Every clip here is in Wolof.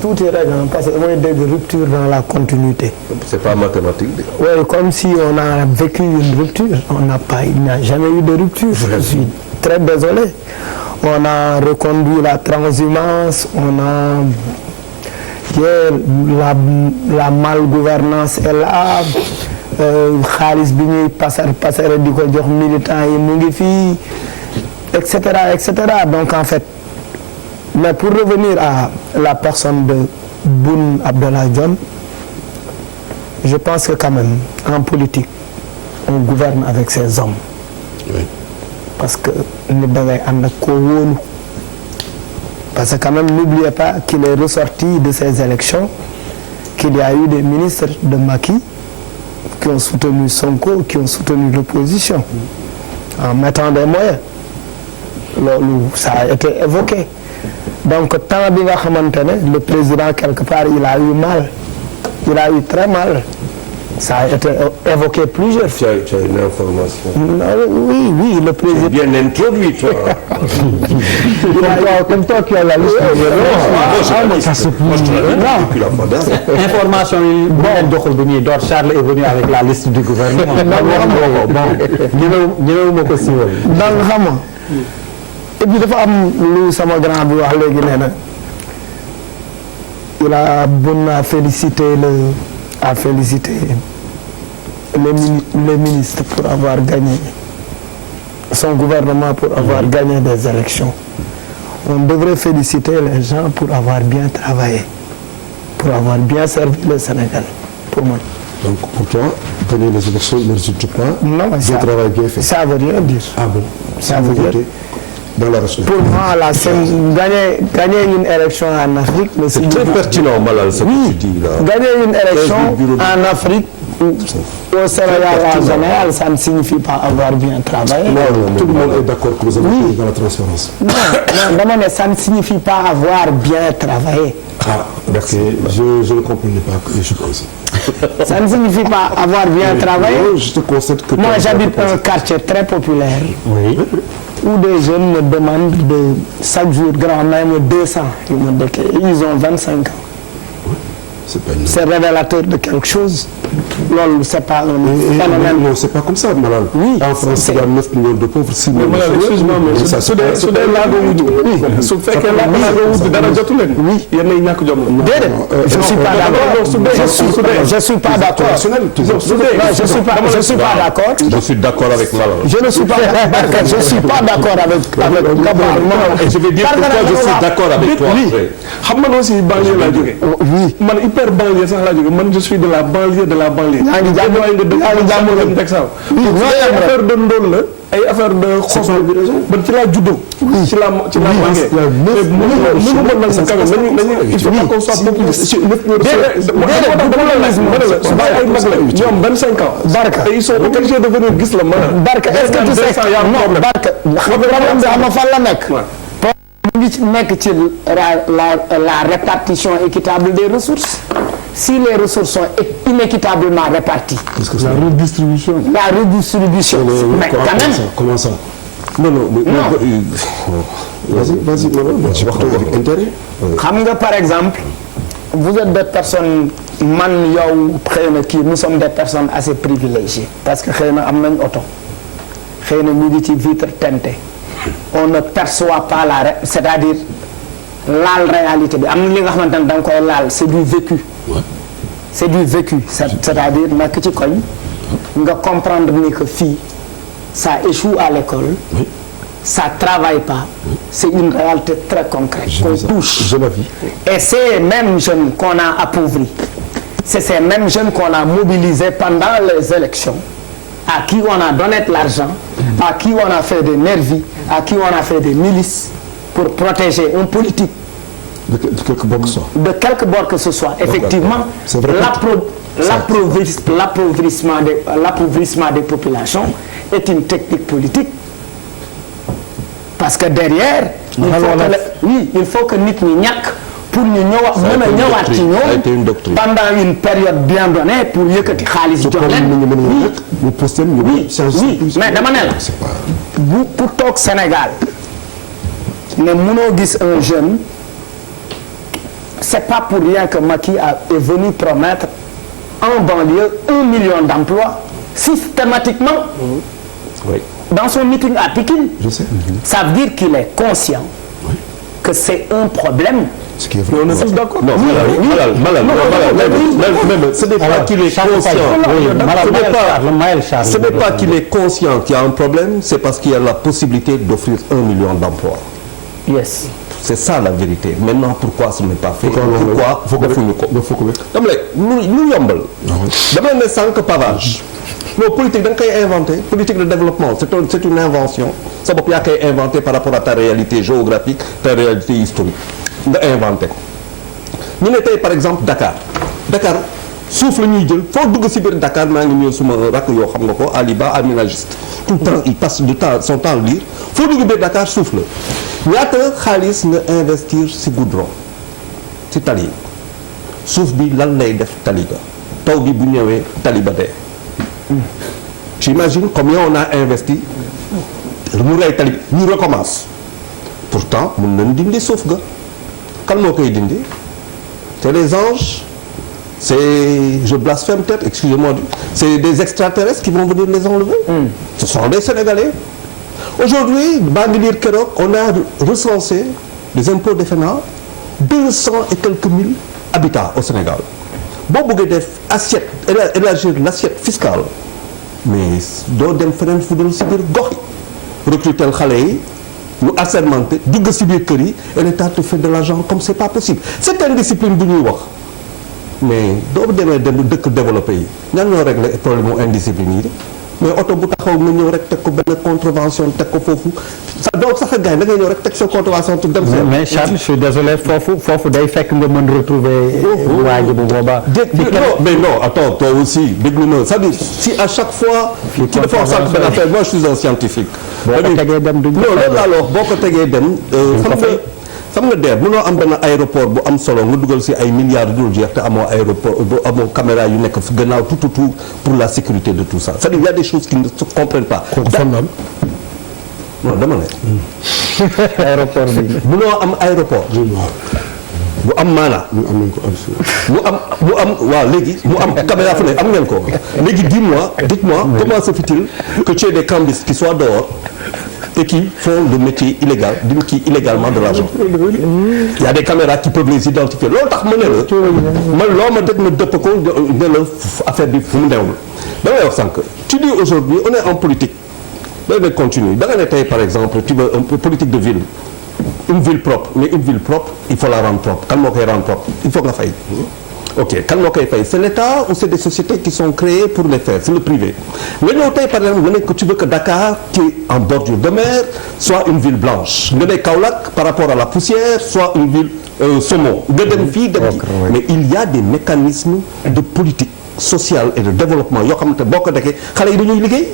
tout est règle parce que mooy dégg rupture dans la continuité. C'est pas mathématique. Oui, comme si on a vécu une rupture. Il n'y a jamais eu de rupture. Je suis très désolé. On a reconduit la transhumance, on a la malgouvernance est là. xaalis bi ñuy passer di ko jox militants yi mu ngi fii et cetera donc en fait mais pour revenir à la personne de Boun Abdallah Dionne, je pense que quand même en politique on gouverne avec ses hommes. Oui. Parce que nit da ngay ànd ak koo wóolu parce que quand même n'oubliez pas qu'il est ressorti de ces élections qu'il y a eu des ministres de Macky qui ont soutenu Sonko, qui ont soutenu l'opposition en mettant des moyens. Loolu ça a été évoqué. Donc temps bi nga xamante ne le président quelque part il a eu très mal. Ça a été évoqué plusieurs fois. Tu as une information. Oui, le président. C'est bien introduit, toi. Comme toi qui as la liste. Information yi bon doxul bi ñuy door Charles est venu avec la liste du gouvernement. ñëwuma ko si woon. donc xam nga et puis dafa am lu sama grand bi wax léegi nee na il a bon à féliciter les ministres pour avoir gagné son gouvernement pour avoir gagné des élections. On devrait féliciter les gens pour avoir bien travaillé, pour avoir bien servi le Sénégal, pour moi. Donc pour toi, gagner les élections ne résulte pas d'un travail bien fait. Ça veut rien dire. Ah bon? Ça veut dire. Dans la recherche. Pour moi, gagner une élection en Afrique, mais c'est très pertinent, Malal, ce que tu dis là. Gagner une élection en Afrique, au Sénégal en général, ça ne signifie pas avoir bien travaillé. Non, tout le monde est d'accord que vous avez été dans la transparence. Non, mais ça ne signifie pas avoir bien travaillé. Ah, d'accord. Je ne comprenais pas que je pense. Ça ne signifie pas avoir bien travaillé. Je te concède que... Moi, j'habite un quartier très populaire. Oui. Où des jeunes me demandent chaque jour, grand même 200. Ils ont 25 ans. C'est révélateur de quelque chose. Loolu c'est pas un phénomène. Non, c'est pas comme ça, Malal. Oui. En France, il y a 9 millions de pauvres, 6 millions de pauvres. Excuse-moi, mais su dee laago wut su fekkee laago wut dara jotu leen. Oui. Yéen ay ñàkk jom la. Déedéet. Je suis pas d'accord. Je suis pas d'accord. Je suis pas d'accord. Je suis d'accord avec Malal. Je ne suis pas d'accord. Je suis pas d'accord avec je vais dire pourquoi je suis d'accord avec toi. Xam nga aussi banlieue laa jógee. Oui. Man hyper banlieue sax laa jógee. Man je suis de la banlieue de la banlieue. yaa ngi jàmm leen teg saw. Affaire de ndóol la ay affaire de xoso man ci laa juddoo. ci laa màggee. mënu ma nag quand même nañu il faut pas qu'on soit populiste. Su bàyyi ay mag la ñoom 25 ans. Barka et ils sont obligés de venir gis la mën. Barka est-ce que tu sais non Barka problème bi xam nga fan la nekk. mu ngi nekk ci la répartition équitable des ressources. Si les ressources sont inéquitablement réparties. Qu'est-ce que c'est? La redistribution. Mais quand même. Comment ça? Non. Vas-y, je vais avec intérêt. Xam nga par exemple, vous êtes des personnes man yow xëy na kii nous sommes des personnes assez privilégiées parce que xëy na am nañ oto xëy na ñu ngi ci vitre teintée. On ne perçoit pas c'est-à-dire laal réalité bi am na li nga xamante ne da nga koy laal c'est du vécu. Ouais. C'est du vécu c'est-à-dire nekk ci koñ nga comprendre ni que fii ça échoue à l'école. Oui. Ça travaille pas. Oui. C'est une réalité très concrète qu'on touche. Je la vis. Et ces mêmes jeunes qu'on a appauvris, c'est ces mêmes jeunes qu'on a mobilisés pendant les élections, à qui on a donné de l'argent, à qui on a fait des nervis, à qui on a fait des milices pour protéger un politique. De quelque bord que ce soit. De quelque bord que ce soit. Effectivement, l'appauvrissement des populations est une technique politique. Parce que derrière, il faut que nit ñi ñàkk pour ñu ñëwaat mën a ñëwaat ci ñoom pendant une période bien donnée pour yëkkati xaalis jox leen. Oui, mais dama ne la bu pour toog Sénégal ne mënoo gis un jeune c'est pas pour rien que Macky est venu promettre en banlieue 1 million d'emplois systématiquement. Oui. Dans son meeting à Pikine. Je sais. Ça veut dire qu'il est conscient que c'est un problème. Ce qui est vrai. On est tous d'accord. Non, Malal, ce n'est pas qu'il est conscient. Ce n'est pas qu'il est conscient qu'il y a un problème, c'est parce qu'il y a la possibilité d'offrir 1 million d'emplois. Yes. C'est ça la vérité. Maintenant, pourquoi ce n'est pas fait? Pourquoi defuñu ko? dama ne lu yombal. dama ne sànq pavage. non politique da nga koy inventé politique de développement c'est une invention sa bopp yaa koy inventé par rapport à ta réalité géographique ta réalité historique nga inventé ko. ñu ne tey par exemple Dakar suuf la ñuy jël foo dugg si biir Dakar maa ngi ñëw suma rakk yoo xam nga ko Aliba aménagiste tout le temps il passe du temps son temps lire foo dugg biir Dakar suuf la ñaata xaalis nga investir si goudron si tali yi suuf bi lan lay def tali ga taw bi bu ñëwee tali ba dee. J'imagine combien on a investi mu rey tali ñu recommence pourtant mën nañ dindi suuf ga kan moo koy dindi c'est les anges c'est je blasphème peut-être excusez-moi c'est des extraterrestres qui vont venir les enlever. Ce sont des Sénégalais. Aujourd'hui baa ngi dire keroog on a recensé les impôts défenants 200 et quelques mille habitants au Sénégal boo bëggee def assiette élargir l'assiette fiscale mais doo dem feneen fu dul si biir gox yi recruter xale yi ñu assermenté dugg si biir kër yi et l'État te fait de l'argent comme c'est pas possible c'est indiscipline bu ñuy wax mais doo demee dem dëkk développé yi ñan ñoo régler problème mu indiscipline yi mais oto bu taxaw nga ñëw rek teg ko benn contravention teg ko foofu sa donc sax gars yi da ngay ñëw rek teg sa contravention tu dem mais Charles je suis désolé foofu day fekk nga mën retrouver waa ji bu boobaa. mais non attends toi aussi déglu ma c'est-à-dire si à chaque fois ci dafa wax sax benn affaire moi je suis un scientifique boo ko tegee dem duñ ko non loolu laa la wax boo ko tegee dem xam nga DER mënoo am benn aéroport bu am solo nga dugal si ay milliards dul jeex te amoo aéroport amoo caméra yu nekk fi gannaaw tout pour la sécurité de tout ça c'est-à-dire il y a des choses qui ne se comprennent pas. non dama ne. aéroport bi. mënoo am aéroport. bu am maanaa. mu am waaw léegi mu am caméra fu ne am ngeen ko léegi dites-moi comment se fait-il que tu aies des cambistes qui soient dehors et qui font le métier illégal qui illégalement de l'argent. Il y a des caméras qui peuvent les identifier loolu tax ma ne la man loo ma teg ma dëpp ko ne la affaire bi fu mu newul da ngay wax sànq tu dis aujourd'hui on est en politique da ngay continuer da nga ne tey par exemple tu veux un politique de ville une ville propre mais une ville propre il faut la rendre propre kan moo koy rendre propre il faut nga fay. ok kan moo koy fay c'est l'État ou c'est des sociétés qui sont créées pour les faire c'est le privé nga ñëw tey par exemple nga ne que tu veux que Dakar qui est en bordure de mer soit une ville blanche nga ne Kaolack par rapport à la poussière soit une ville saumon nga dem fii dem ci mais il y a des mécanismes de politique sociale et de développement yoo xamante boo ko defee xale yi dañuy liggéey.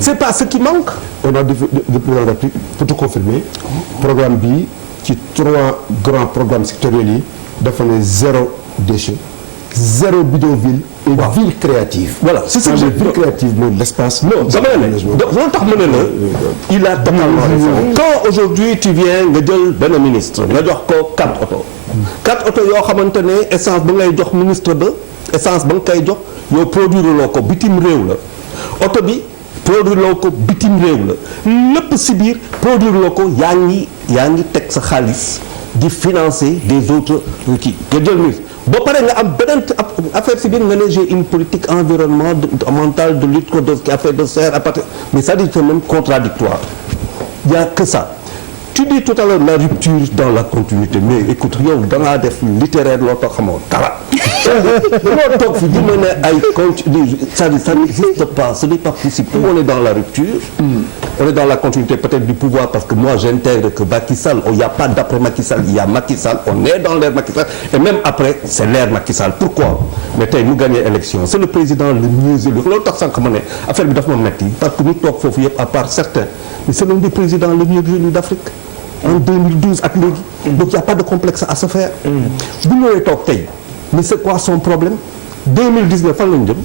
c'est pas ce qui manque. on a depuis président de la République pour te confirmer programme bi ci 3 grands programmes sectoriels yi dafa ne 0 déchet. 0 bidonville et ville créative. Voilà c'est ça. Ville créative mooy l'espace. non dama ne loolu tax ma ne la il a totalement raison. quand aujourd'hui tu viens nga jël benn ministre nga jox ko 4 oto. 4 oto yoo xamante ne essence ba ngay jox ministre ba essence ba nga koy jox yow produire loo ko bitim réew la oto bi produire loo ko bitim réew la lépp si biir produire loo ko yaa ngi teg sa xaalis di financer des autres kii nga jël ministre. boo paree nga am beneen affaire si biir nga ne j'ai une politique environnementale de lutte contre affaire de serre à partir mais ça dit quand même contradictoire il y a que ça tu dis tout à l'heure la rupture dans la continuité mais écoute yow da ngaa def littéraire loo tax xamoo dara loo toog fi di ma ne ay continue ça n'existe pas ce n'est pas possible on est dans la rupture on est dans la continuité peut-être du pouvoir parce que moi j'intègre que Macky Sall il n'y a pas d'après Macky Sall il y a Macky Sall on est dans l'ère Macky Sall et même après c'est l'ère Macky Sall pourquoi mais tey mu gagné élection c'est le président le mieux élu loolu tax sànq ma ne affaire bi dafa ma metti parce que ñu toog foofu yëpp à part certains mais c'est l'un des présidents le mieux élu d'Afrique en 2012 ak léegi donc il n'y a pas de complexe à se faire bu ñëwee toog tey mais c'est quoi son problème 2019 fan lañu jëm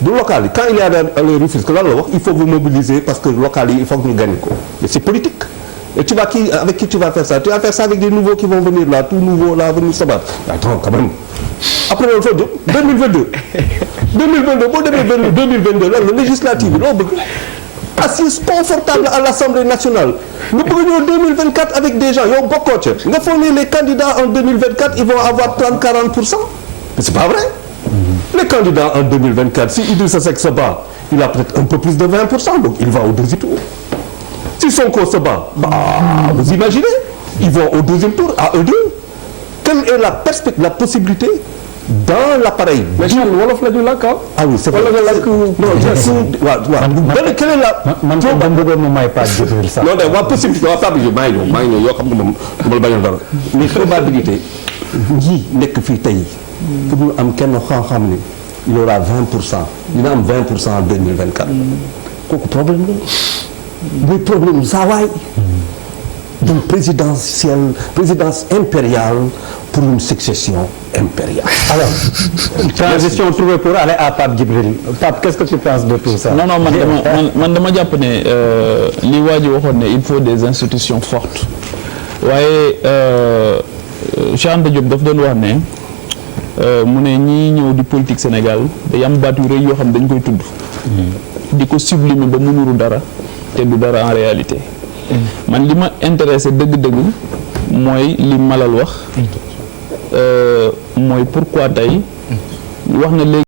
du local yi quand il y a les Rufisque lan la wax il faut vous mobiliser parce que local yi il faut que ñu gagner ko mais c'est politique Et tu vas avec qui tu vas faire ça? Tu vas faire ça avec des nouveaux qui vont venir là, tout nouveau là, venir se battre. Attends, quand même. Après loolu foo jëm 2022 boo demee 2022 lan la législative bi loo bëgg assise confortable à l'Assemblée nationale nga bëgg ñëw 2024 avec des gens yow bokkoo ca nga foog ne les candidats en 2024 ils vont avoir 30-40%. Mais c'est pas vrai. Les candidats en 2024 si Idrissa Seck se bat il a peut-être un peu plus de 20%, donc il va au deuxième tour. Si Sonko se bat, vous imaginez, ils vont au deuxième tour à eux deux. Quelle est la possibilité dans l'appareil? mais Charles wolof la ñu làkk Ah oui, c'est vrai. wala nga làkk waaw quelle est la man bëggoon mu may Pape Djibril sax. non de waa possibilité waa Pape Djibril maa ngi ñëw yoo xam nga moom du ma la bañal dara mais probabilité ñi nekk fii tey pour ñu am kenn xam-xam ni il aura 20%, dina am 20% en 2024 kooku problème la muy problème saa waay donc présidence impériale pour une succession impériale. Alors, transition trouvée pour aller à Pape Djibril. Pape, qu'est-ce que tu penses de tout ça? Non, man dama jàpp ne li waa ji waxoon ne il faut des institutions fortes waaye Cheikh Anta Diop daf doon wax ne mu ne ñii ñëw di politique Sénégal day am baat yu rëy yoo xam dañ koy tudd di ko sublimer ba mu nuru dara te du dara en réalité man li ma intéressé dëgg-dëgg mooy li Malal wax mooy pourquoi tey wax na léegi